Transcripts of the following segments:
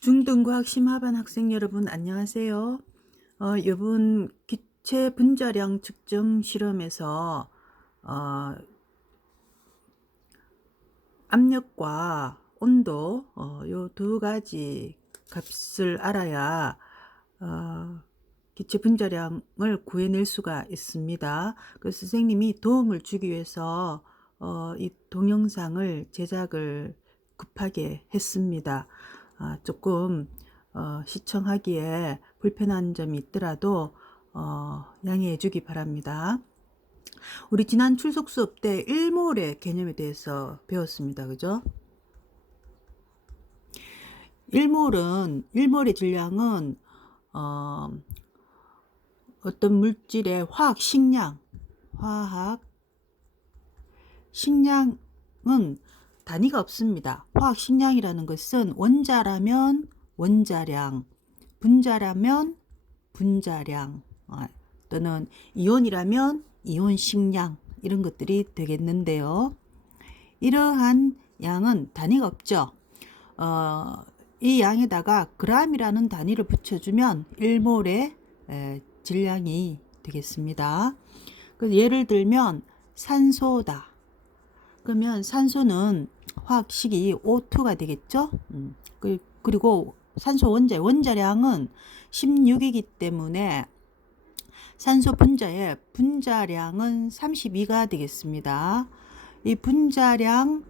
중등과학 심하반 학생 여러분 안녕하세요. 이번 기체 분자량 측정 실험에서 어, 압력과 온도 요 두 가지 값을 알아야 기체 분자량을 구해낼 수가 있습니다. 그래서 선생님이 도움을 주기 위해서 이 동영상을 제작을 급하게 했습니다. 조금 시청하기에 불편한 점이 있더라도 양해해 주기 바랍니다. 우리 지난 출석 수업 때 일몰의 개념에 대해서 배웠습니다. 그죠? 일몰의 질량은 어떤 물질의 식량은 단위가 없습니다. 화학 식량이라는 것은 원자라면 원자량, 분자라면 분자량, 또는 이온이라면 이온 식량 이런 것들이 되겠는데요. 이러한 양은 단위가 없죠. 이 양에다가 g이라는 단위를 붙여주면 1몰의 질량이 되겠습니다. 예를 들면 산소다. 그러면 산소는 화학식이 O2가 되겠죠. 그리고 산소 원자량은 16이기 때문에 산소 분자의 분자량은 32가 되겠습니다. 이 분자량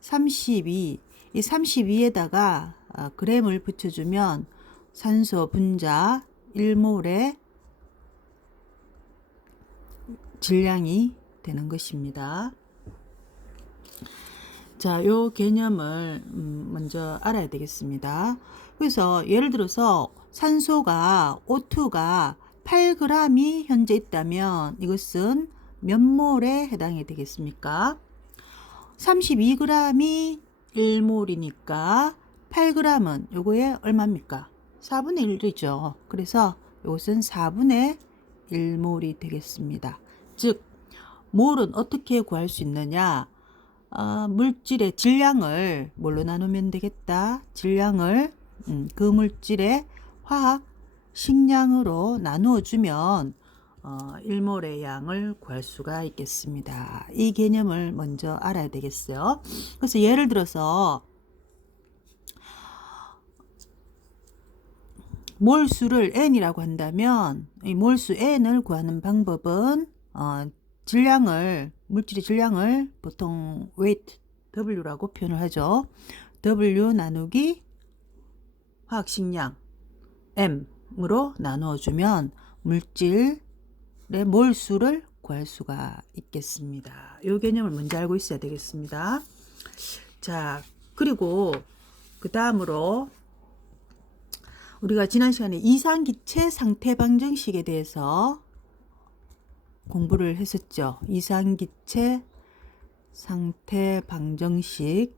32, 이 32에다가 g을 붙여주면 산소 분자 1몰의 질량이 되는 것입니다. 자, 요 개념을 먼저 알아야 되겠습니다. 그래서 예를 들어서 산소가 O2가 8g이 현재 있다면 이것은 몇 몰에 해당이 되겠습니까? 32g이 1몰이니까 8g은 요거에 얼마입니까? 4분의 1이죠. 그래서 이것은 4분의 1몰이 되겠습니다. 즉 몰은 어떻게 구할 수 있느냐? 물질의 질량을 뭘로 나누면 되겠다? 질량을 그 물질의 화학 식량으로 나누어 주면 1몰의 양을 구할 수가 있겠습니다. 이 개념을 먼저 알아야 되겠어요. 그래서 예를 들어서 몰수를 n이라고 한다면 이 몰수 n을 구하는 방법은 물질의 질량을 보통 weight W라고 표현을 하죠. W 나누기 화학식량 M으로 나누어주면 물질의 몰수를 구할 수가 있겠습니다. 이 개념을 먼저 알고 있어야 되겠습니다. 자, 그리고 그 다음으로 우리가 지난 시간에 이상기체 상태 방정식에 대해서 공부를 했었죠. 이상기체 상태 방정식.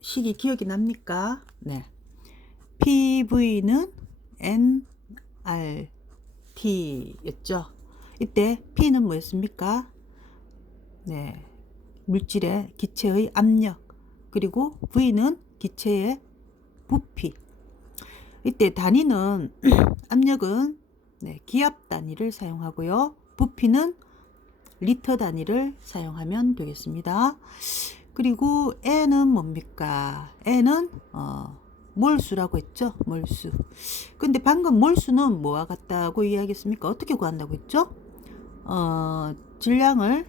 식이 기억이 납니까? 네. PV는 nRT였죠. 이때 P는 뭐였습니까? 네. 물질의 기체의 압력. 그리고 V는 기체의 부피. 이때 단위는 압력은 기압 단위를 사용하고요. 부피는 리터 단위를 사용하면 되겠습니다. 그리고 N은 뭡니까? N은 몰수라고 했죠. 몰수. 근데 방금 몰수는 뭐와 같다고 이야기했습니까? 어떻게 구한다고 했죠? 질량을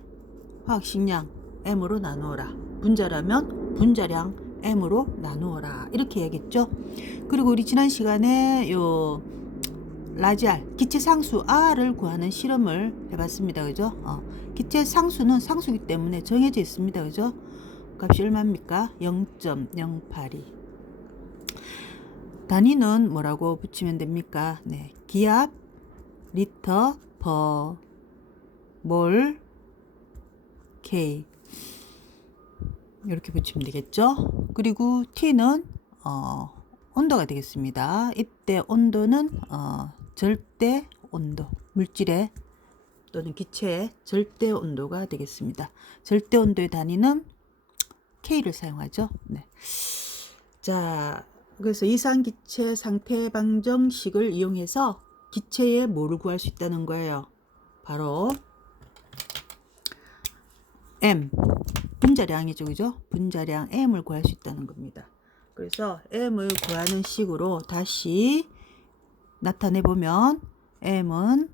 화학식량 M으로 나누어라. 분자라면 분자량 M으로 나누어라. 이렇게 얘기했죠. 그리고 우리 지난 시간에 라지 R, 기체 상수 R을 구하는 실험을 해봤습니다. 그죠? 기체 상수는 상수기 때문에 정해져 있습니다. 그죠? 값이 얼마입니까? 0.082. 단위는 뭐라고 붙이면 됩니까? 네, 기압 리터 per 몰 K 이렇게 붙이면 되겠죠? 그리고 T는 온도가 되겠습니다. 이때 온도는 절대 온도, 물질의 또는 기체의 절대 온도가 되겠습니다. 절대 온도의 단위는 K를 사용하죠. 네. 자, 그래서 이상기체 상태 방정식을 이용해서 기체의 뭐를 구할 수 있다는 거예요. 바로 M, 분자량이죠. 그죠? 분자량 M을 구할 수 있다는 겁니다. 그래서 M을 구하는 식으로 다시 나타내 보면 M은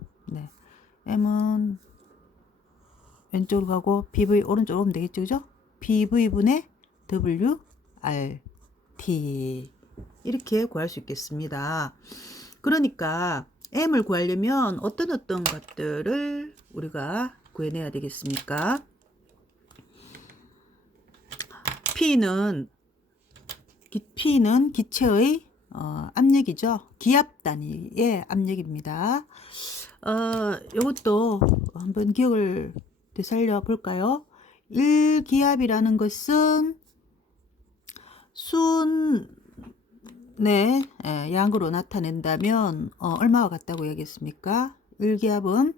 왼쪽으로 가고 PV 오른쪽으로 오면 되겠죠. 그죠? PV분의 WRT 이렇게 구할 수 있겠습니다. 그러니까 M을 구하려면 어떤 것들을 우리가 구해내야 되겠습니까? P는 기체의 압력이죠. 기압 단위의 압력입니다. 이것도 한번 기억을 되살려 볼까요? 1기압이라는 것은 순의 양으로 나타낸다면 얼마와 같다고 얘기했습니까? 1기압은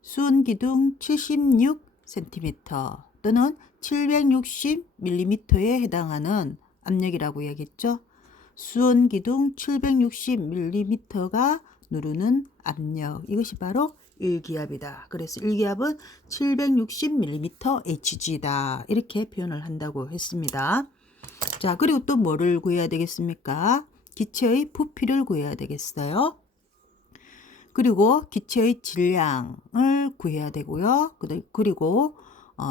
순기둥 76cm 또는 760mm에 해당하는 압력이라고 얘기했죠. 수온기둥 760mm가 누르는 압력, 이것이 바로 1기압이다. 그래서 1기압은 760mmHg다. 이렇게 표현을 한다고 했습니다. 자, 그리고 또 뭐를 구해야 되겠습니까? 기체의 부피를 구해야 되겠어요. 그리고 기체의 질량을 구해야 되고요. 그리고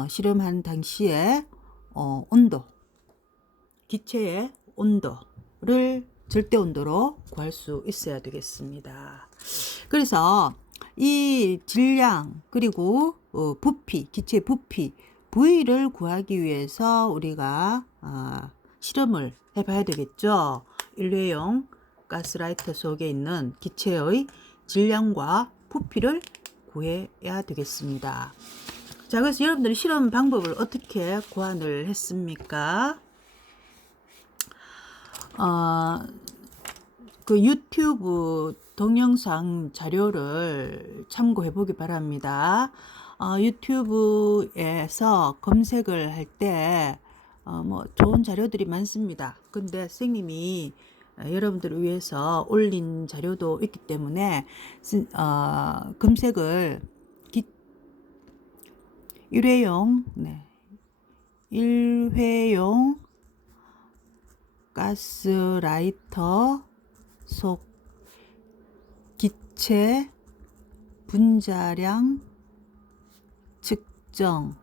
실험한 당시에 온도, 기체의 온도를 절대 온도로 구할 수 있어야 되겠습니다. 그래서 이 질량 그리고 부피, 기체의 부피, V를 구하기 위해서 우리가 실험을 해봐야 되겠죠. 일회용 가스라이터 속에 있는 기체의 질량과 부피를 구해야 되겠습니다. 자, 그래서 여러분들이 실험 방법을 어떻게 고안을 했습니까? 그 유튜브 동영상 자료를 참고해 보기 바랍니다. 유튜브에서 검색을 할 때 뭐 좋은 자료들이 많습니다. 근데 선생님이 여러분들을 위해서 올린 자료도 있기 때문에 검색을 일회용 가스라이터 속 기체 분자량 측정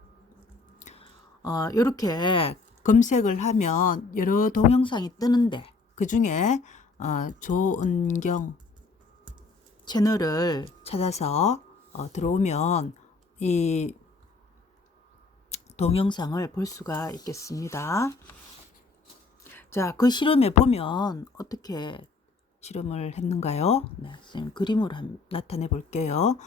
이렇게 검색을 하면 여러 동영상이 뜨는데 그 중에 조은경 채널을 찾아서 들어오면 이 동영상을 볼 수가 있겠습니다. 자, 그 실험에 보면 어떻게 실험을 했는가요? 네, 선생님 그림으로 나타내 볼게요.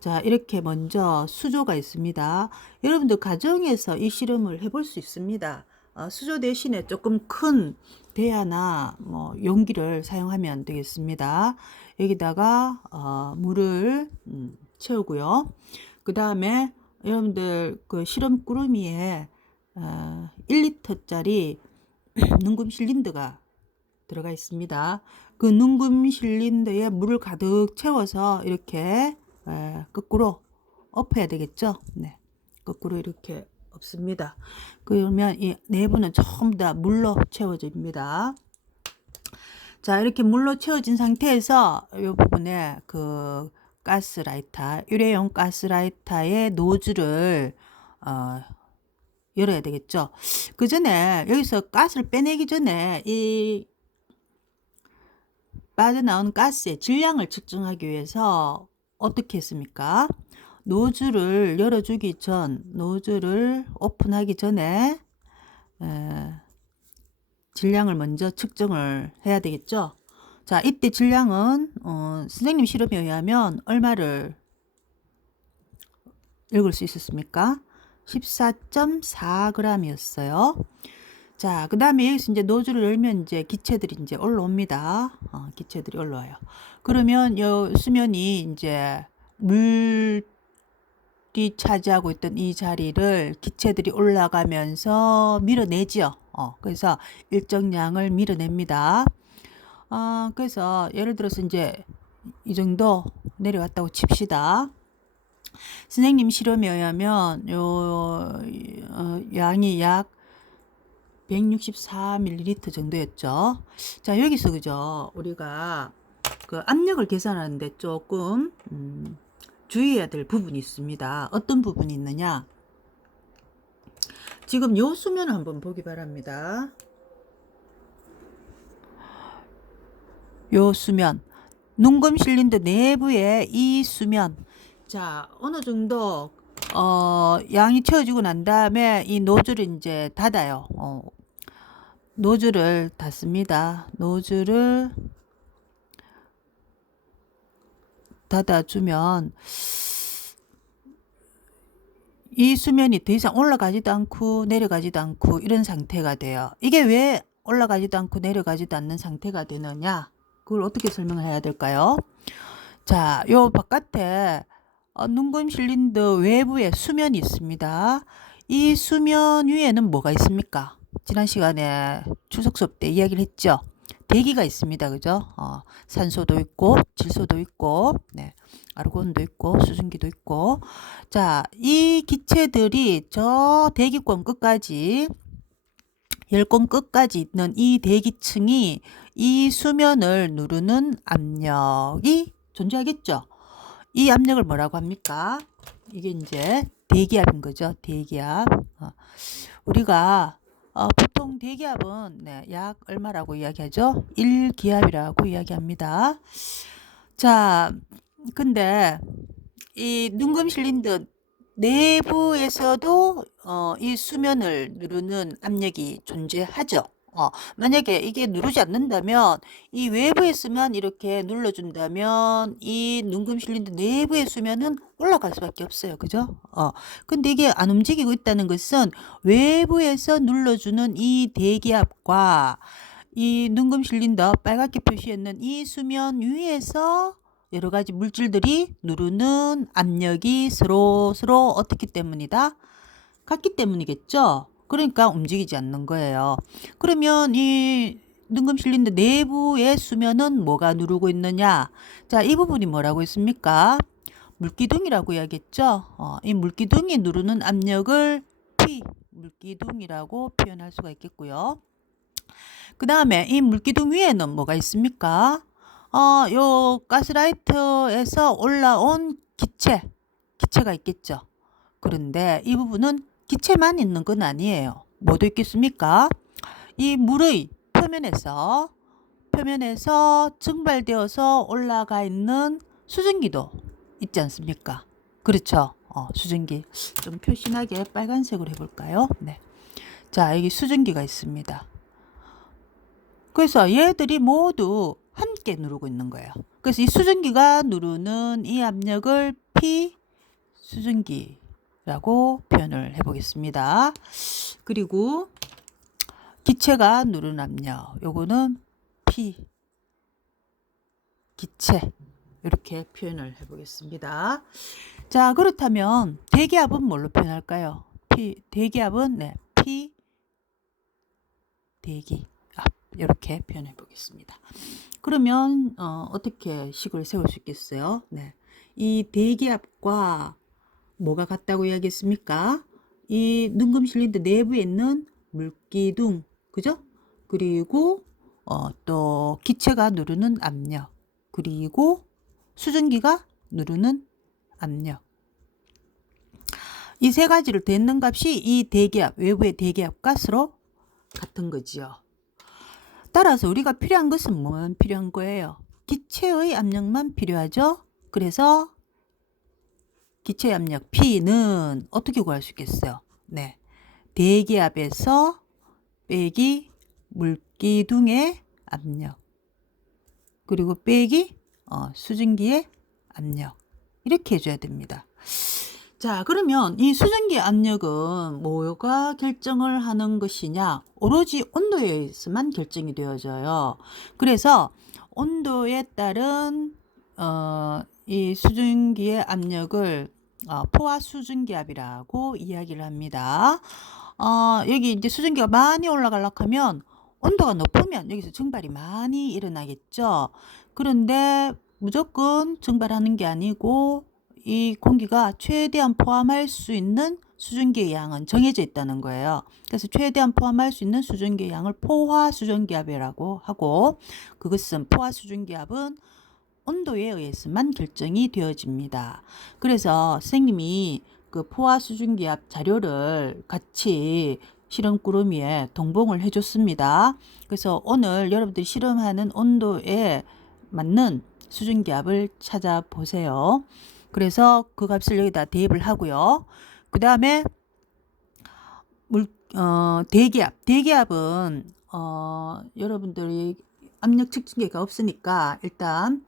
자, 이렇게 먼저 수조가 있습니다. 여러분들 가정에서 이 실험을 해볼 수 있습니다. 수조 대신에 조금 큰 대야나 뭐 용기를 사용하면 되겠습니다. 여기다가 물을 채우고요. 그 다음에 여러분들 그 실험 꾸러미에 1리터짜리 눈금 실린더가 들어가 있습니다. 그 눈금 실린더에 물을 가득 채워서 이렇게 거꾸로 엎어야 되겠죠. 네, 거꾸로 이렇게 엎습니다. 그러면 이 내부는 전부 다 물로 채워집니다. 자, 이렇게 물로 채워진 상태에서 이 부분에 그 가스라이터, 일회용 가스라이터의 노즐을 열어야 되겠죠. 그 전에 여기서 가스를 빼내기 전에 이 빠져나온 가스의 질량을 측정하기 위해서 어떻게 했습니까? 노즐을 열어주기 전, 노즐을 오픈하기 전에 질량을 먼저 측정을 해야 되겠죠. 자, 이때 질량은 선생님 실험에 의하면 얼마를 읽을 수 있었습니까? 14.4g이었어요. 자, 그 다음에 여기서 이제 노즐을 열면 이제 기체들이 이제 올라옵니다. 기체들이 올라와요. 그러면 요 수면이 이제 물 뚜렷이 차지하고 있던 이 자리를 기체들이 올라가면서 밀어내지요. 그래서 일정량을 밀어냅니다. 그래서 예를 들어서 이제 이 정도 내려왔다고 칩시다. 선생님 실험에 의하면 양이 약 164ml 정도였죠. 자, 여기서 그죠? 우리가 그 압력을 계산하는데 조금 주의해야 될 부분이 있습니다. 어떤 부분이 있느냐? 지금 요 수면을 한번 보기 바랍니다. 요 수면, 눈금 실린더 내부의 이 수면. 자, 어느 정도 양이 채워지고 난 다음에 이 노즐을 이제 닫아요. 노즐을 닫습니다. 노즐을 닫아주면 이 수면이 더 이상 올라가지도 않고 내려가지도 않고 이런 상태가 돼요. 이게 왜 올라가지도 않고 내려가지도 않는 상태가 되느냐? 그걸 어떻게 설명을 해야 될까요? 자, 요 바깥에 눈금 실린더 외부에 수면이 있습니다. 이 수면 위에는 뭐가 있습니까? 지난 시간에 추석 수업 때 이야기를 했죠. 대기가 있습니다. 그죠? 산소도 있고 질소도 있고 네. 아르곤도 있고 수증기도 있고. 자, 이 기체들이 저 대기권 끝까지 열권 끝까지 있는 이 대기층이 이 수면을 누르는 압력이 존재하겠죠. 이 압력을 뭐라고 합니까? 이게 이제 대기압인 거죠. 대기압. 우리가 보통 대기압은 네, 약 얼마라고 이야기하죠? 1기압이라고 이야기합니다. 자, 근데 이 눈금 실린더 내부에서도 이 수면을 누르는 압력이 존재하죠. 만약에 이게 누르지 않는다면 이 외부에서만 이렇게 눌러준다면 이 눈금 실린더 내부의 수면은 올라갈 수밖에 없어요. 그죠? 근데 이게 안 움직이고 있다는 것은 외부에서 눌러주는 이 대기압과 이 눈금 실린더 빨갛게 표시했는 이 수면 위에서 여러 가지 물질들이 누르는 압력이 서로 어떻기 때문이다? 같기 때문이겠죠? 그러니까 움직이지 않는 거예요. 그러면 이 눈금 실린더 내부의 수면은 뭐가 누르고 있느냐? 자, 이 부분이 뭐라고 했습니까? 물기둥이라고 이야기했죠? 이 물기둥이 누르는 압력을 P, 물기둥이라고 표현할 수가 있겠고요. 그 다음에 이 물기둥 위에는 뭐가 있습니까? 요 가스라이터에서 올라온 기체가 있겠죠. 그런데 이 부분은 기체만 있는 건 아니에요. 뭐도 있겠습니까? 이 물의 표면에서 증발되어서 올라가 있는 수증기도 있지 않습니까? 그렇죠. 수증기. 좀 표신하게 빨간색으로 해볼까요? 네. 자, 여기 수증기가 있습니다. 그래서 얘들이 모두 함께 누르고 있는 거예요. 그래서 이 수증기가 누르는 이 압력을 P 수증기라고 표현을 해보겠습니다. 그리고 기체가 누르는 압력, 요거는 P 기체 이렇게 표현을 해보겠습니다. 자, 그렇다면 대기압은 뭘로 표현할까요? 대기압은 네, P 대기압 이렇게 표현해 보겠습니다. 그러면 어떻게 식을 세울 수 있겠어요? 네. 이 대기압과 뭐가 같다고 이야기했습니까? 이 눈금 실린더 내부에 있는 물기둥, 그죠? 그리고 또 기체가 누르는 압력, 그리고 수증기가 누르는 압력. 이 세 가지를 댔는 값이 이 대기압, 외부의 대기압과 서로 같은 거지요. 따라서 우리가 필요한 것은 뭐만 필요한 거예요? 기체의 압력만 필요하죠. 그래서 기체 압력 P는 어떻게 구할 수 있겠어요? 네, 대기압에서 빼기 물기둥의 압력, 그리고 빼기 수증기의 압력, 이렇게 해줘야 됩니다. 자, 그러면 이 수증기 압력은 뭐가 결정을 하는 것이냐? 오로지 온도에 의해서만 결정이 되어져요. 그래서 온도에 따른 이 수증기의 압력을 포화 수증기압이라고 이야기를 합니다. 여기 이제 수증기가 많이 올라가려고 하면 온도가 높으면 여기서 증발이 많이 일어나겠죠. 그런데 무조건 증발하는 게 아니고 이 공기가 최대한 포함할 수 있는 수증기의 양은 정해져 있다는 거예요. 그래서 최대한 포함할 수 있는 수증기의 양을 포화 수증기압이라고 하고, 그것은 포화 수증기압은 온도에 의해서만 결정이 되어집니다. 그래서 선생님이 그 포화 수증기압 자료를 같이 실험 꾸러미에 동봉을 해줬습니다. 그래서 오늘 여러분들이 실험하는 온도에 맞는 수증기압을 찾아보세요. 그래서 그 값을 여기다 대입을 하고요. 그 다음에 대기압은 여러분들이 압력 측정기가 없으니까 일단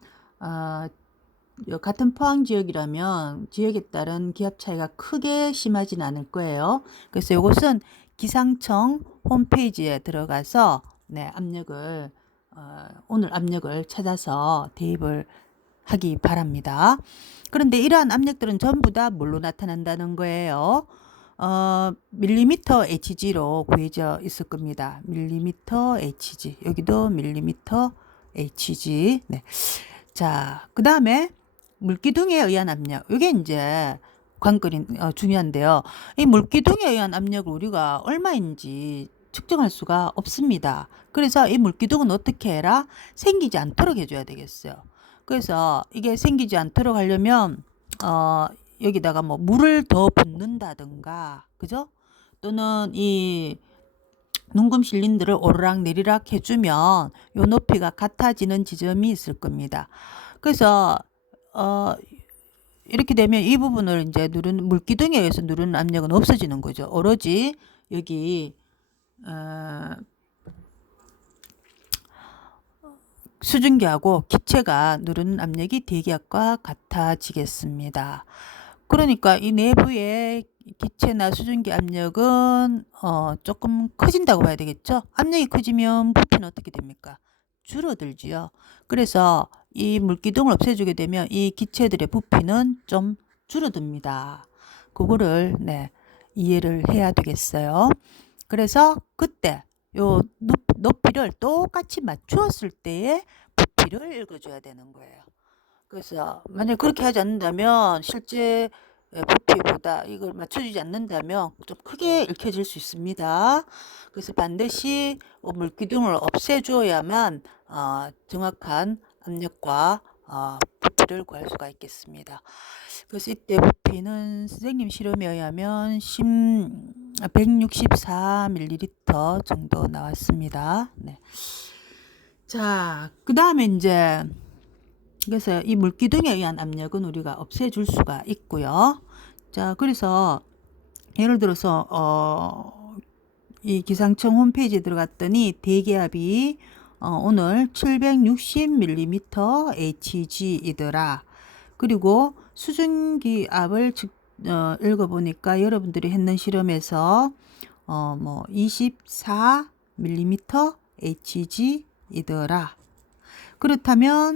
같은 포항 지역이라면 지역에 따른 기압 차이가 크게 심하진 않을 거예요. 그래서 이것은 기상청 홈페이지에 들어가서 압력을 오늘 압력을 찾아서 대입을 하기 바랍니다. 그런데 이러한 압력들은 전부 다 뭘로 나타난다는 거예요? 밀리미터 Hg로 구해져 있을 겁니다. 밀리미터 Hg. 여기도 밀리미터 Hg. 네. 자, 그 다음에 물기둥에 의한 압력. 이게 이제 관건이 중요한데요. 이 물기둥에 의한 압력을 우리가 얼마인지 측정할 수가 없습니다. 그래서 이 물기둥은 어떻게 해라? 생기지 않도록 해줘야 되겠어요. 그래서 이게 생기지 않도록 하려면 여기다가 뭐 물을 더 붓는다든가, 그죠? 또는 이 눈금 실린더를 오르락 내리락 해주면 요 높이가 같아지는 지점이 있을 겁니다. 그래서 이렇게 되면 이 부분을 이제 누르는 물기둥에 의해서 누르는 압력은 없어지는 거죠. 오로지 여기 수증기하고 기체가 누르는 압력이 대기압과 같아지겠습니다. 그러니까 이 내부의 기체나 수증기 압력은 조금 커진다고 봐야 되겠죠. 압력이 커지면 부피는 어떻게 됩니까? 줄어들지요. 그래서 이 물기둥을 없애주게 되면 이 기체들의 부피는 좀 줄어듭니다. 그거를 이해를 해야 되겠어요. 그래서 그때 요 높이를 똑같이 맞추었을 때의 부피를 읽어줘야 되는 거예요. 그래서 만약 그렇게 하지 않는다면 실제 부피보다 이걸 맞춰주지 않는다면 좀 크게 읽혀질 수 있습니다. 그래서 반드시 물기둥을 없애줘야만 정확한 압력과 부피를 구할 수가 있겠습니다. 그래서 이때 부피는 선생님 실험에 의하면 164ml 정도 나왔습니다. 네. 자, 그 다음에 이제 그래서 이 물기둥에 의한 압력은 우리가 없애줄 수가 있고요. 자, 그래서 예를 들어서 이 기상청 홈페이지에 들어갔더니 대기압이 오늘 760mm Hg이더라. 그리고 수증기압을 읽어보니까 여러분들이 했는 실험에서 뭐 24mm Hg이더라. 그렇다면